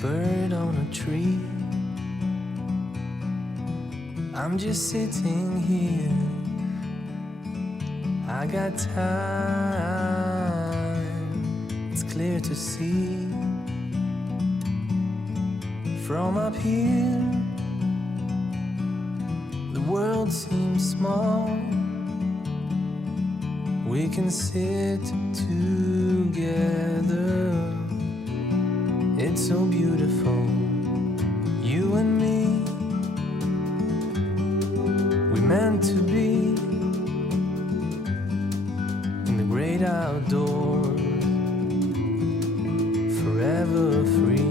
bird on a tree. I'm just sitting here. I got time. It's clear to see. From up here, the world seems small. We can sit together. It's so beautiful, you and me. We meant to be in the great outdoors, forever free.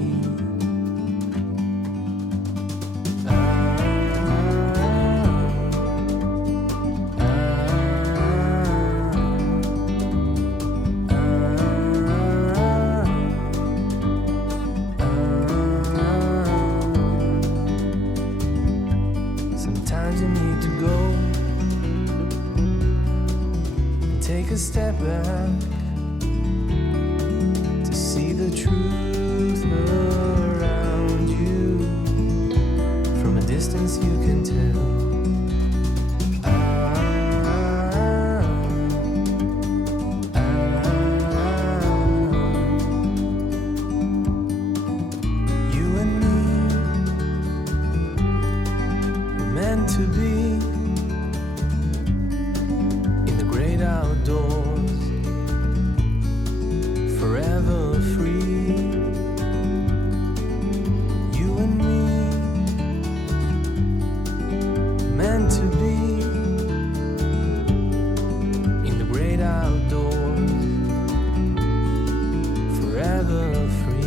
Sometimes you need to go and take a step back to see the truth around you. From a distance you can tell. You and me were meant to be in the great outdoors, forever free. You and me meant to be in the great outdoors, forever free.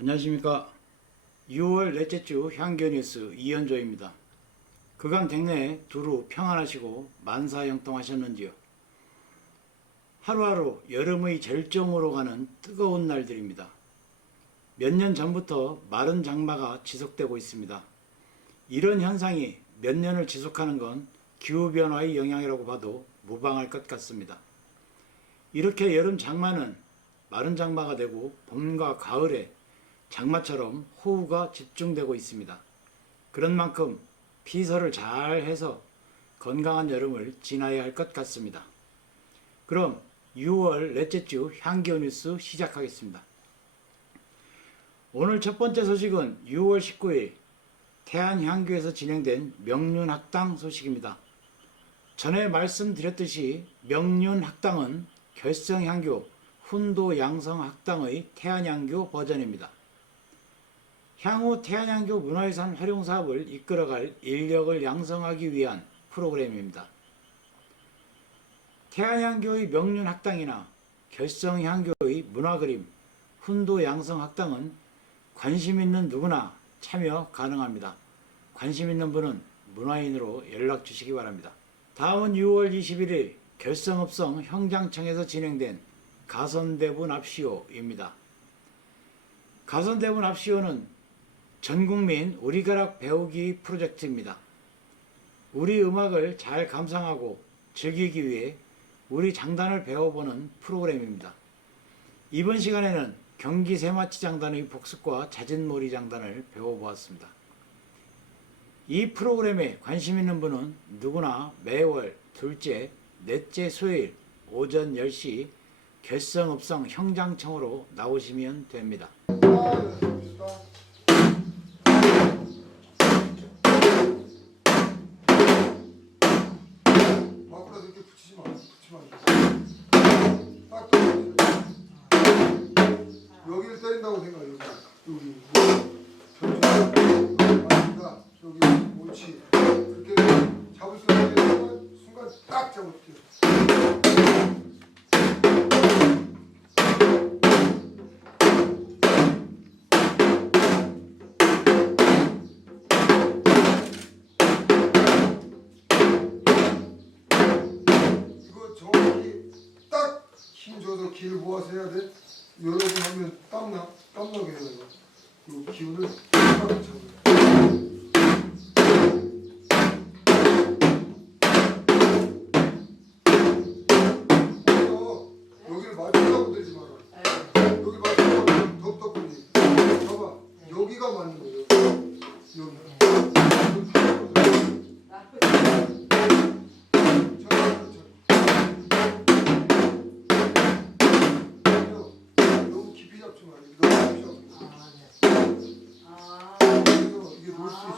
안녕하십니까. 6월 넷째 주 향교뉴스 이현조입니다. 그간 댁내에 두루 평안하시고 만사형통하셨는지요? 하루하루 여름의 절정으로 가는 뜨거운 날들입니다. 몇 년 전부터 마른 장마가 지속되고 있습니다. 이런 현상이 몇 년을 지속하는 건 기후변화의 영향이라고 봐도 무방할 것 같습니다. 이렇게 여름 장마는 마른 장마가 되고 봄과 가을에 장마처럼 호우가 집중되고 있습니다. 그런 만큼 피서를 잘 해서 건강한 여름을 지나야 할 것 같습니다. 그럼 6월 넷째 주 향기호 뉴스 시작하겠습니다. 오늘 첫 번째 소식은 6월 19일 태안향교에서 진행된 명륜학당 소식입니다. 전에 말씀드렸듯이 명륜학당은 결성향교 훈도양성학당의 태안향교 버전입니다. 향후 태안향교 문화유산 활용사업을 이끌어갈 인력을 양성하기 위한 프로그램입니다. 태안향교의 명륜학당이나 결성향교의 문화그림, 훈도양성학당은 관심 있는 누구나 참여 가능합니다. 관심 있는 분은 문화인으로 연락 주시기 바랍니다. 다음은 6월 21일 결성읍성 형장청에서 진행된 가선대부 납시오입니다. 가선대부 납시오는 전국민 우리가락 배우기 프로젝트입니다. 우리 음악을 잘 감상하고 즐기기 위해 우리 장단을 배워보는 프로그램입니다. 이번 시간에는 경기 새마치 장단의 복습과 자진몰이 장단을 배워보았습니다. 이 프로그램에 관심 있는 분은 누구나 매월 둘째, 넷째 수요일 오전 10시 결성읍성 형장청으로 나오시면 됩니다. 여기를 때린다고 생각해. 여기 변수가 여기 옳지. 그렇게 잡을 수 있는 순간 딱 잡을게요. 이거 정확히 딱 힘줘서 길 모아서 해야 돼. 여러 번 하면 땀나게 해요. 이 기운을 딱 잡아요. 여기를 맞추려고 들지 마라. 여기 맞추려고 덥덕거리. 봐봐. 여기가 맞는 거예요. 여기. 너무 깊이 잡지 마. 이거 너무 깊이 잡고. 이게 놀 수 있어요.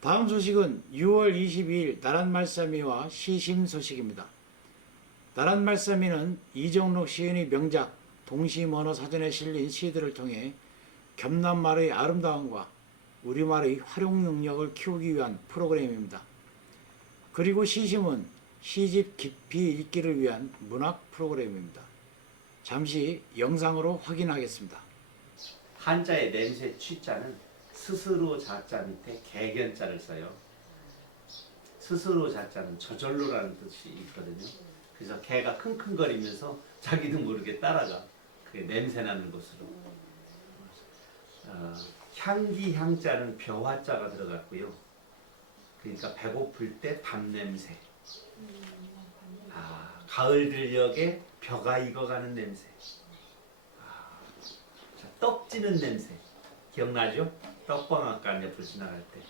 다음 소식은 6월 22일 나랏말싸미와 시심 소식입니다. 나랏말싸미는 이정록 시인의 명작 동시문어 사전에 실린 시들을 통해 겸란말의 아름다움과 우리말의 활용 능력을 키우기 위한 프로그램입니다. 그리고 시심은 시집 깊이 읽기를 위한 문학 프로그램입니다. 잠시 영상으로 확인하겠습니다. 한자의 냄새 취자는 스스로 자자 밑에 개견자를 써요. 스스로 자자는 저절로라는 뜻이 있거든요. 그래서 개가 킁킁거리면서 자기도 모르게 따라가. 그게 냄새 나는 곳으로. 향기 향자는 벼화자가 들어갔고요. 그러니까 배고플 때 밥냄새. 가을 들녘에 벼가 익어가는 냄새. 자, 떡 찌는 냄새. 기억나죠? 떡방앗간 옆을 지나갈 때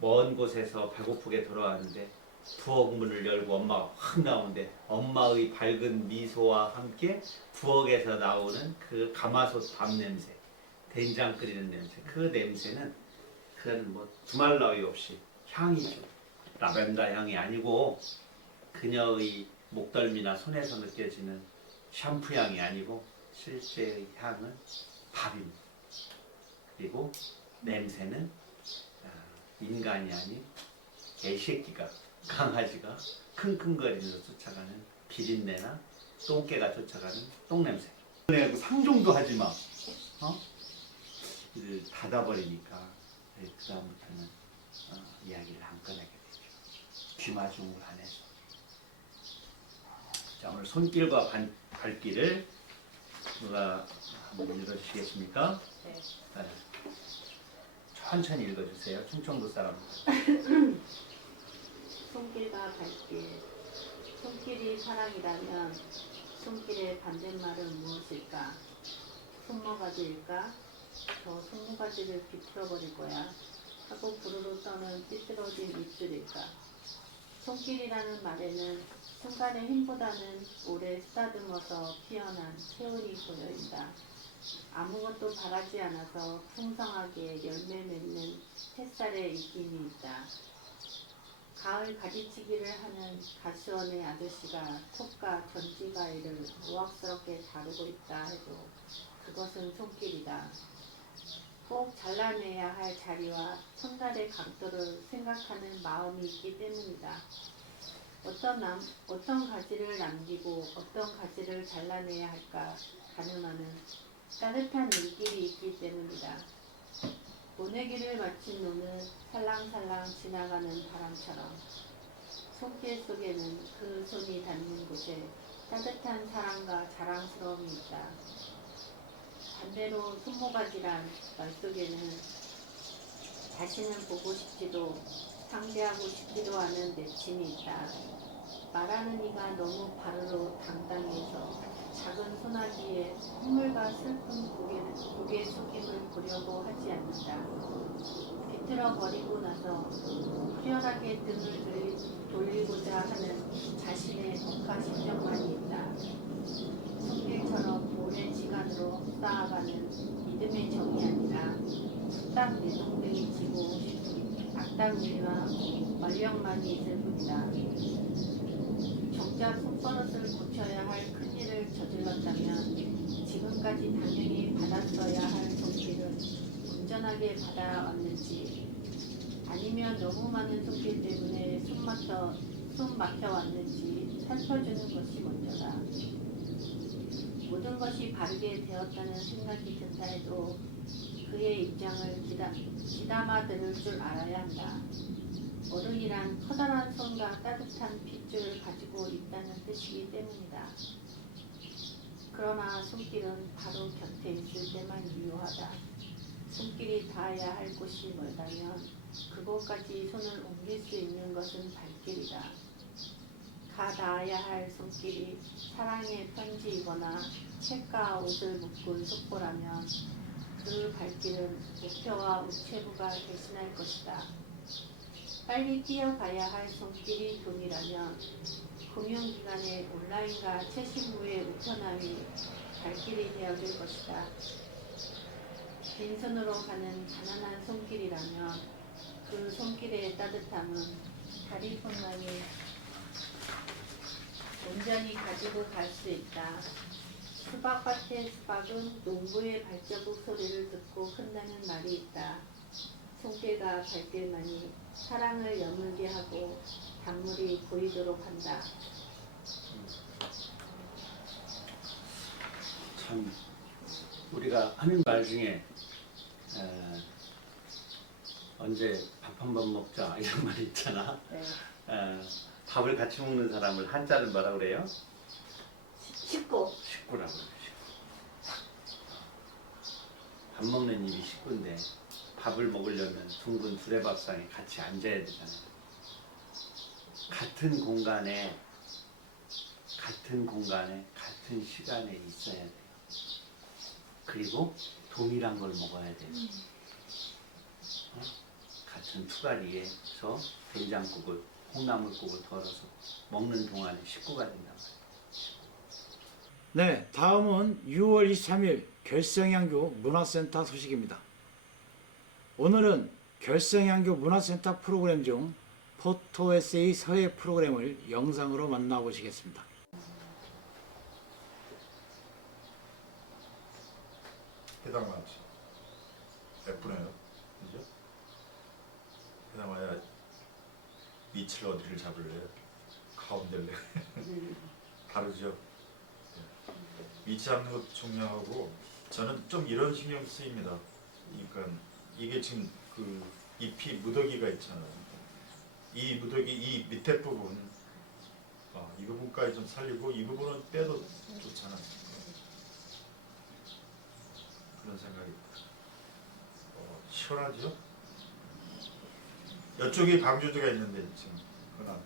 먼 곳에서 배고프게 돌아왔는데 부엌 문을 열고 엄마가 확 나오는데 엄마의 밝은 미소와 함께 부엌에서 나오는 그 가마솥 밥 냄새, 된장 끓이는 냄새, 그 냄새는 그건 뭐 두말 나위 없이 향이죠. 라벤더 향이 아니고 그녀의 목덜미나 손에서 느껴지는 샴푸 향이 아니고 실제의 향은 밥입니다. 그리고 냄새는 인간이 아닌 개새끼가, 강아지가 킁킁거리면서 쫓아가는 비린내나 똥개가 쫓아가는 똥냄새. 상종도 하지 마. 이를 닫아버리니까 그 다음부터는 이야기를 안 꺼내게 되죠. 귀마중을 안 해서. 자, 오늘 손길과 발길을 누가 한번 읽어주시겠습니까? 네. 천천히 읽어주세요. 충청도 사람. 손길과 발길. 손길이 사랑이라면 손길의 반대말은 무엇일까? 손모가지일까? 저 손모가지를 비틀어버릴 거야 하고 부르르 떠는 삐뚤어진 입술일까? 손길이라는 말에는 순간의 힘보다는 오래 쓰다듬어서 피어난 체온이 보여진다. 아무것도 바라지 않아서 풍성하게 열매 맺는 햇살의 입김이 있다. 가을 가지치기를 하는 가시원의 아저씨가 톱과 전지가위를 우악스럽게 다루고 있다 해도 그것은 손길이다. 꼭 잘라내야 할 자리와 첫날의 강도를 생각하는 마음이 있기 때문이다. 어떤 가지를 남기고 어떤 가지를 잘라내야 할까 가늠하는 따뜻한 눈길이 있기 때문이다. 보내기를 마친 노는 살랑살랑 지나가는 바람처럼 손길 속에는 그 손이 닿는 곳에 따뜻한 사랑과 자랑스러움이 있다. 반대로 손모가지란 말 속에는 다시는 보고 싶지도 상대하고 싶지도 않은 내침이 있다. 말하는 이가 너무 바르르 당당해서 작은 소나기에 눈물과 슬픈 고개 숙임을 보려고 하지 않는다. 비틀어 버리고 나서 후련하게 등을 돌리고자 하는 자신의 독한 심정만이 있다. 손길처럼 오랜 시간으로 쌓아가는 믿음의 정이 아니라 딱 내동댕이 치고 악당미와 말령만이 있을 뿐이다. 정작 손버릇을 고쳐야 할 큰일을 저질렀다면 지금까지 당연히 받았어야 할 손길을 온전하게 받아왔는지 아니면 너무 많은 손길 때문에 숨 막혀왔는지 살펴주는 것이 먼저다. 모든 것이 바르게 되었다는 생각이 든다 해도 그의 입장을 귀담아 들을 줄 알아야 한다. 어른이란 커다란 손과 따뜻한 핏줄을 가지고 있다는 뜻이기 때문이다. 그러나 손길은 바로 곁에 있을 때만 유효하다. 손길이 닿아야 할 곳이 멀다면 그곳까지 손을 옮길 수 있는 것은 발길이다. 가 닿아야 할 손길이 사랑의 편지이거나 책과 옷을 묶은 속보라면 그 발길은 목표와 우체부가 대신할 것이다. 빨리 뛰어가야 할 손길이 돈이라면 금융기관의 온라인과 최신부의 우편함이 발길이 되어줄 것이다. 빈손으로 가는 가난한 손길이라면 그 손길의 따뜻함은 다리뿐만이 온전히 가지고 갈 수 있다. 수박밭의 수박은 농부의 발자국 소리를 듣고 큰다는 말이 있다. 손길과 발길만이 사랑을 여물게 하고 단물이 보이도록 한다. 참 우리가 하는 말 중에 언제 밥 한 번 먹자 이런 말이 있잖아. 네. 밥을 같이 먹는 사람을 한자를 뭐라 그래요? 식구. 식구라고 그래요. 밥 먹는 입이 식구인데 밥을 먹으려면 둥근 두레밥상에 같이 앉아야 되잖아요. 같은 공간에 같은 시간에 있어야 돼요. 그리고 동일한 걸 먹어야 돼요. 같은 투가리에서 된장국을 콩나물국을 덜어서 먹는 동안에 식구가 된단 말이에요. 네, 다음은 6월 23일 결성양교 문화센터 소식입니다. 오늘은 결성양교 문화센터 프로그램 중 포토 에세이 서예 프로그램을 영상으로 만나보시겠습니다. 해당하지. F네요. 그죠? 해당해야 위치를 어디를 잡을래? 가운데를 다르죠. 위치 잡는 것도 중요하고 저는 좀 이런 신경 쓰입니다. 그러니까 이게 지금 그 잎이 무더기가 있잖아요. 이 무더기 이 밑에 부분 이 부분까지 좀 살리고 이 부분은 빼도 좋잖아요. 그런 생각이 시원하죠? 이쪽에 방주제가 있는데 지금 그러나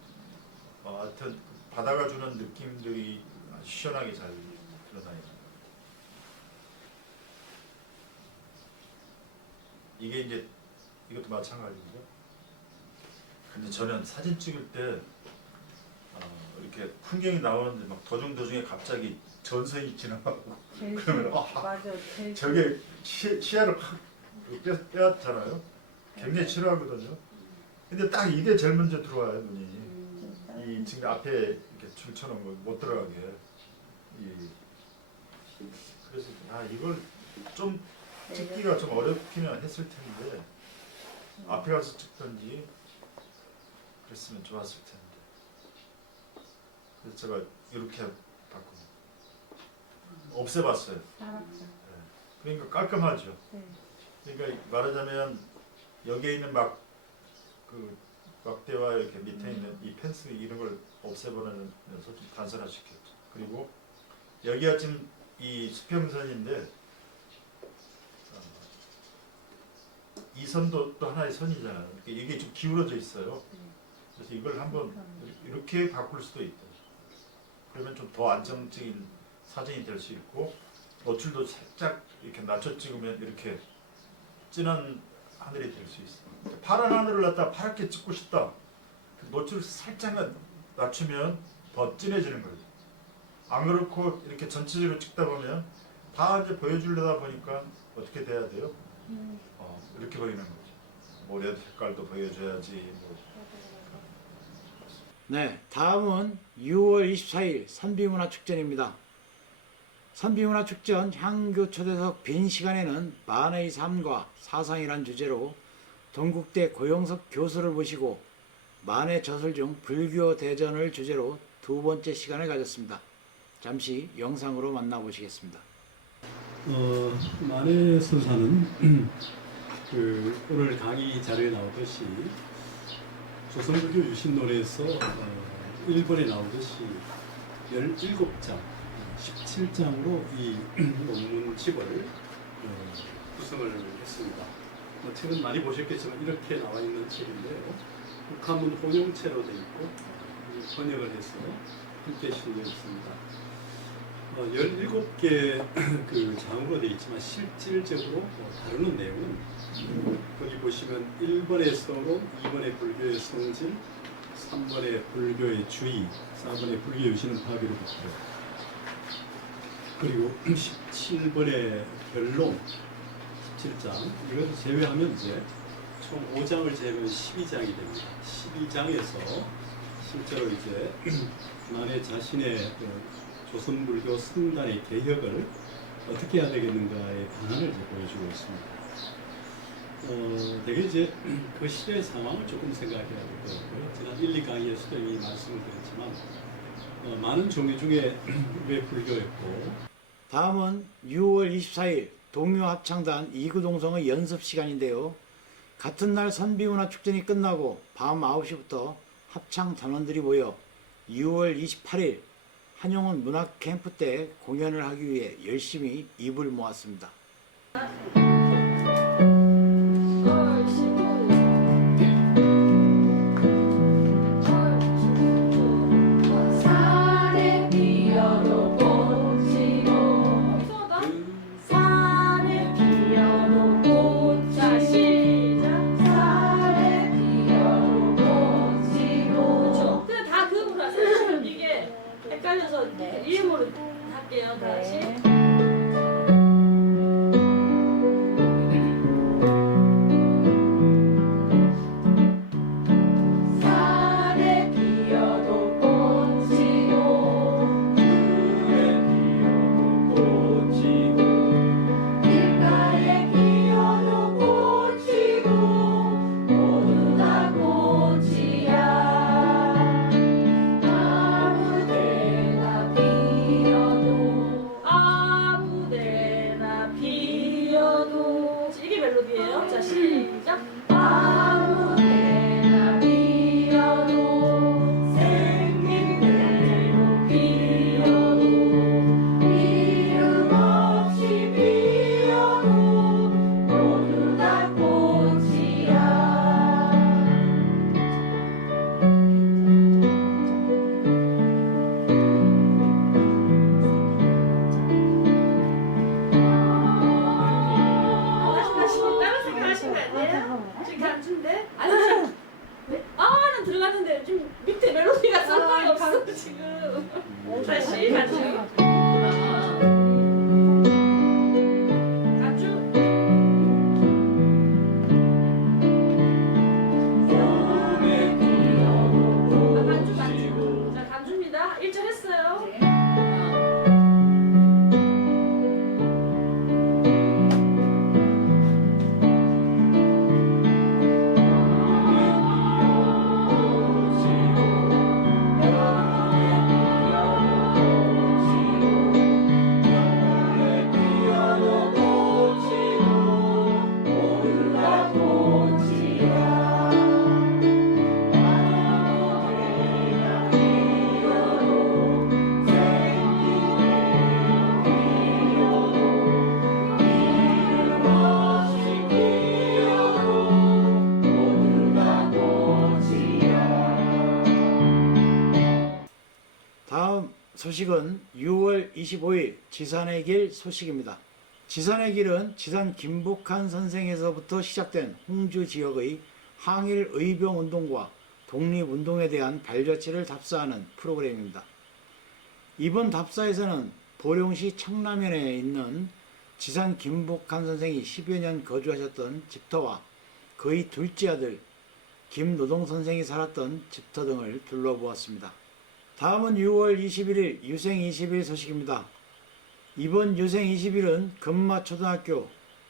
하여튼 바다가 주는 느낌들이 아주 시원하게 잘 드러나요. 이게 이제 이것도 마찬가지죠. 근데 저는 사진 찍을 때 이렇게 풍경이 나오는데 막 도중도중에 갑자기 전선이 지나가고 그러면 맞아. 저게 시야를 확 빼앗잖아요. 굉장히 싫어하거든요. 근데 딱 이게 제일 먼저 들어와요, 눈이. 이 지금 앞에 이렇게 줄 쳐놓은 거 못 들어가게. 그래서 이걸 좀 찍기가 좀 어렵기는 했을 텐데 앞에 가서 찍던지 그랬으면 좋았을 텐데. 그래서 제가 이렇게 바꾸고 없애봤어요. 그러니까 깔끔하죠. 그러니까 말하자면 여기에 있는 그 막대와 이렇게 밑에 있는 이 펜스 이런 걸 없애버리면서 좀 단순화시켰죠. 그리고 여기가 지금 이 수평선인데 이 선도 또 하나의 선이잖아요. 이게 좀 기울어져 있어요. 그래서 이걸 한번 이렇게 바꿀 수도 있다. 그러면 좀 더 안정적인 사진이 될 수 있고 노출도 살짝 이렇게 낮춰 찍으면 이렇게 진한 하늘이 될 수 있어요. 파란 하늘을 갖다 파랗게 찍고 싶다. 노출을 살짝만 낮추면 더 진해지는 거죠. 안 그렇고 이렇게 전체적으로 찍다 보면 다 이제 보여주려다 보니까 어떻게 돼야 돼요? 이렇게 보이는 거죠. 모래 색깔도 보여줘야지. 네, 다음은 6월 24일 선비문화축전입니다. 선비문화축전 향교 초대석 빈 시간에는 만의 삶과 사상이란 주제로 동국대 고용석 교수를 모시고 만의 저술 중 불교 대전을 주제로 두 번째 시간을 가졌습니다. 잠시 영상으로 만나보시겠습니다. 만의 선사는 오늘 강의 자료에 나오듯이 조선불교 유신론에서 1번에 나오듯이 17장 17장으로 이 논문집을 구성을 했습니다. 책은 많이 보셨겠지만 이렇게 나와 있는 책인데요. 국화문 혼용체로 되어 있고 번역을 해서 함께 실려 있습니다. 17개 그 장으로 되어 있지만 실질적으로 다루는 내용은 거기 보시면 1번의 서론, 2번의 불교의 성질, 3번의 불교의 주의, 4번의 불교 유신은 파비로부터 그리고 17번의 결론 17장 이것을 제외하면 이제 총 5장을 제외하면 12장이 됩니다. 12장에서 실제로 이제 만에 자신의 조선불교 성단의 개혁을 어떻게 해야 되겠는가의 방안을 이제 보여주고 있습니다. 대개 이제 그 시대의 상황을 조금 생각해야 될 것 같고요. 지난 1, 2강의에서도 이미 말씀을 드렸지만 많은 종교 중에 왜 불교였고 다음은 6월 24일 동묘합창단 이구동성의 연습 시간인데요. 같은 날 선비문화축전이 끝나고 밤 9시부터 합창 단원들이 모여 6월 28일 한용운 문학캠프 때 공연을 하기 위해 열심히 입을 모았습니다. 헷갈려서 이름으로 할게요. 다시. 산에 피어도 꽃이고 들에 피어도 꽃이고 길가에 피어도 꽃이고 모두 다 꽃이야. 이게 멜로디예요. 자, 시작. 아무데나 피어도 생긴 대로 피어도 이름 없이 피어도 모두 다 꽃이야. 다른 생각 하신 거 아니에요? 지금 간주인데? 아니 지금 아는 들어갔는데 지금 밑에 멜로디가 설명이 없어 지금. 다시 간주. 간주. 간주. 자 간주입니다. 1절 했어요. 다음 소식은 6월 25일 지산의 길 소식입니다. 지산의 길은 지산 김복한 선생에서부터 시작된 홍주 지역의 항일 의병 운동과 독립운동에 대한 발자취를 답사하는 프로그램입니다. 이번 답사에서는 보령시 청남면에 있는 지산 김복한 선생이 10여 년 거주하셨던 집터와 그의 둘째 아들 김노동 선생이 살았던 집터 등을 둘러보았습니다. 다음은 6월 21일 유생 20일 소식입니다. 이번 유생 20일은 금마초등학교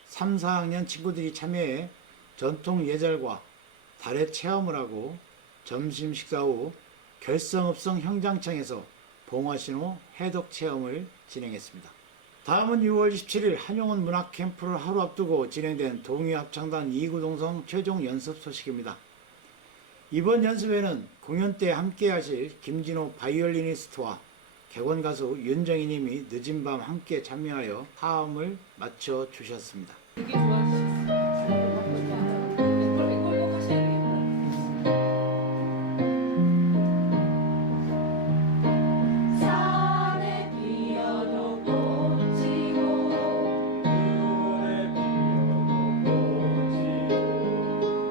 3, 4학년 친구들이 참여해 전통 예절과 달의 체험을 하고 점심 식사 후 결성읍성 형장청에서 봉화신호 해독 체험을 진행했습니다. 다음은 6월 27일 한용운 문학캠프를 하루 앞두고 진행된 동의합창단 이구동성 최종 연습 소식입니다. 이번 연습에는 공연 때 함께 하실 김진호 바이올리니스트와 객원 가수 윤정희님이 늦은 밤 함께 참여하여 화음을 맞춰 주셨습니다. 되게 좋아하셨어요. 이걸 꼭 하셔야 되겠다. 산에 피어도 꽃이고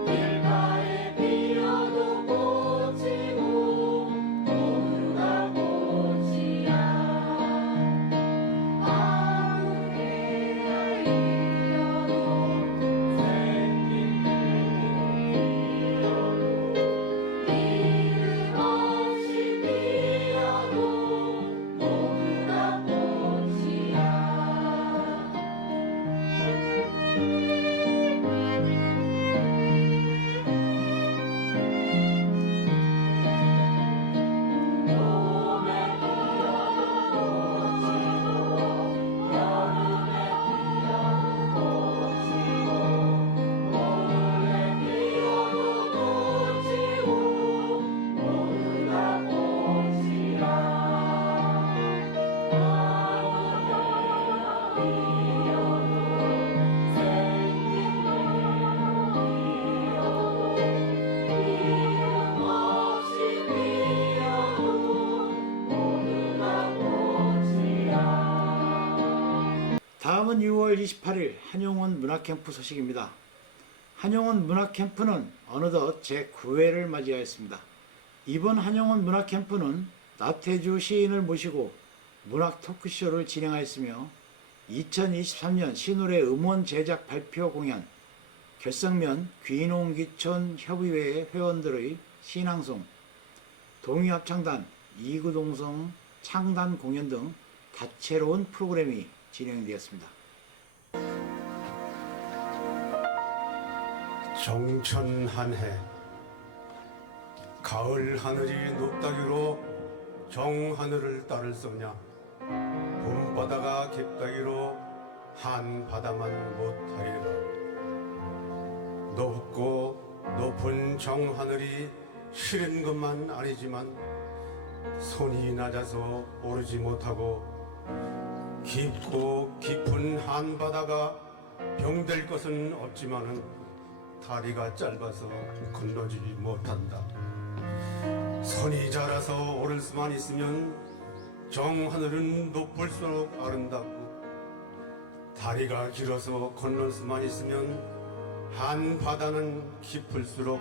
길가에 피어도 꽃이고 모두가 꽃이야. 아무리 아이여도 생긴 이름 없이 피어도 모두가 꽃이야. 봄에 피어도 꽃이고 여름에 피어도 꽃이고 겨울에 피어도 꽃이고 모두가 꽃이야. 아무데나 피어도 생긴 피어도 이름 없이 피어도 모두가 꽃이야. 다음은 6월 28일 한용원 문학캠프 소식입니다. 한용원 문학캠프는 어느덧 제9회를 맞이하였습니다. 이번 한용원 문학캠프는 나태주 시인을 모시고 문학 토크쇼를 진행하였으며 2023년 신ուր의 음원 제작 발표 공연, 결성면 귀농귀촌 협의회 회원들의 신앙송, 동의합창단, 이구동성 창단 공연 등 다채로운 프로그램이 진행되었습니다. 정천 한해 가을 하늘이 높다기로 정하늘을 따를 썩냐 봄바다가 깊다기로 한바다만 못하리라. 높고 높은 정하늘이 싫은 것만 아니지만 손이 낮아서 오르지 못하고 깊고 깊은 한바다가 병될 것은 없지만은 다리가 짧아서 건너지 못한다. 손이 자라서 오를 수만 있으면 정하늘은 높을수록 아름답고 다리가 길어서 건널 수만 있으면 한바다는 깊을수록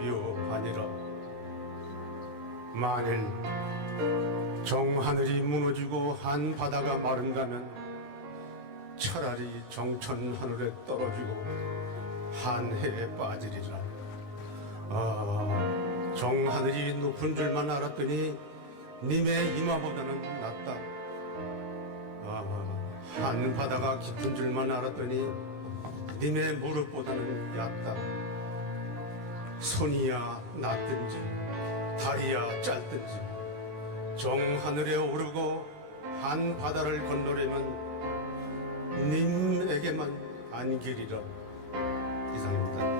묘하니라. 만일 정하늘이 무너지고 한바다가 마른다면 차라리 정천 하늘에 떨어지고 한해에 빠지리라. 정하늘이 높은 줄만 알았더니 님의 이마보다는 낫다. 한바다가 깊은 줄만 알았더니 님의 무릎보다는 얕다. 손이야 낮든지 다리야 짧든지 정하늘에 오르고 한바다를 건너려면 님에게만 안기리라. 이상입니다.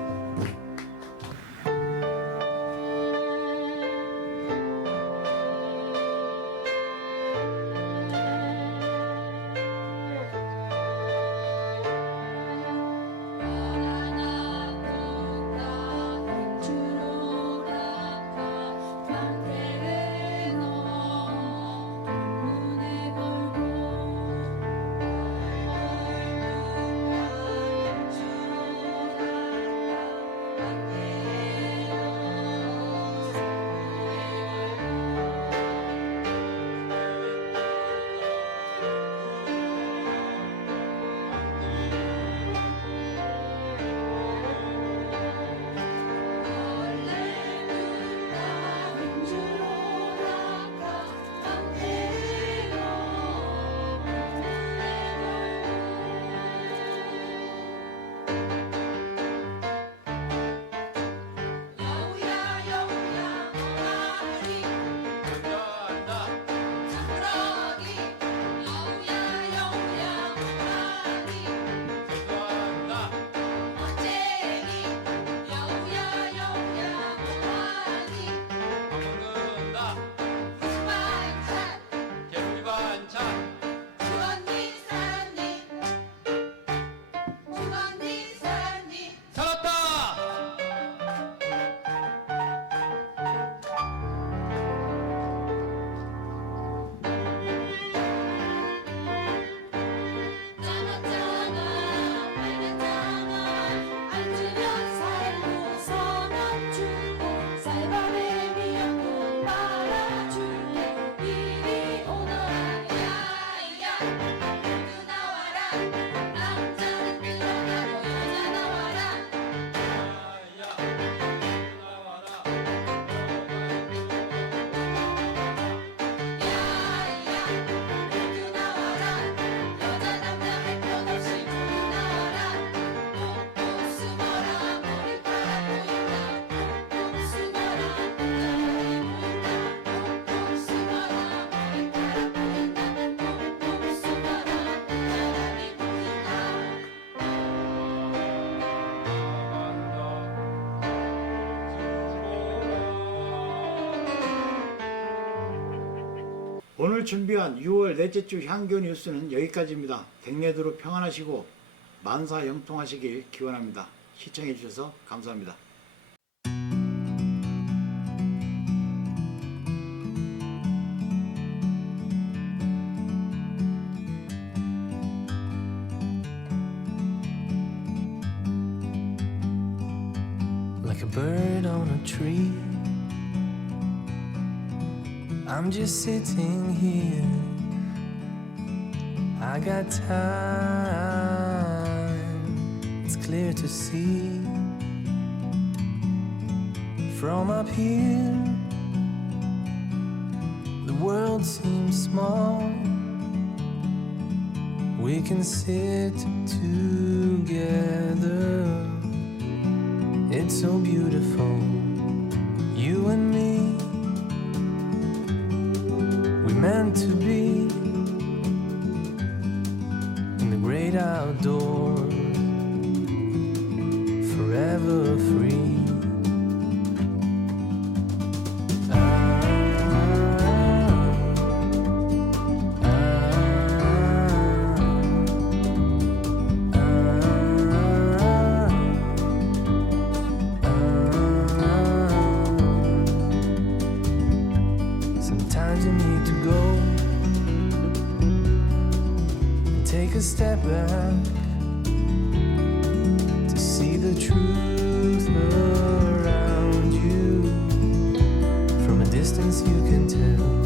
오늘 준비한 6월 넷째 주 향교 뉴스는 여기까지입니다. 백내두루 평안하시고 만사 형통하시길 기원합니다. 시청해 주셔서 감사합니다. Like a bird on a tree, I'm just sitting here. I got time, it's clear to see. From up here, the world seems small. We can sit together. It's so beautiful, you and me. We meant to be in the great outdoors, forever free. Sometimes you need to go and take a step back to see the truth around you. From a distance you can tell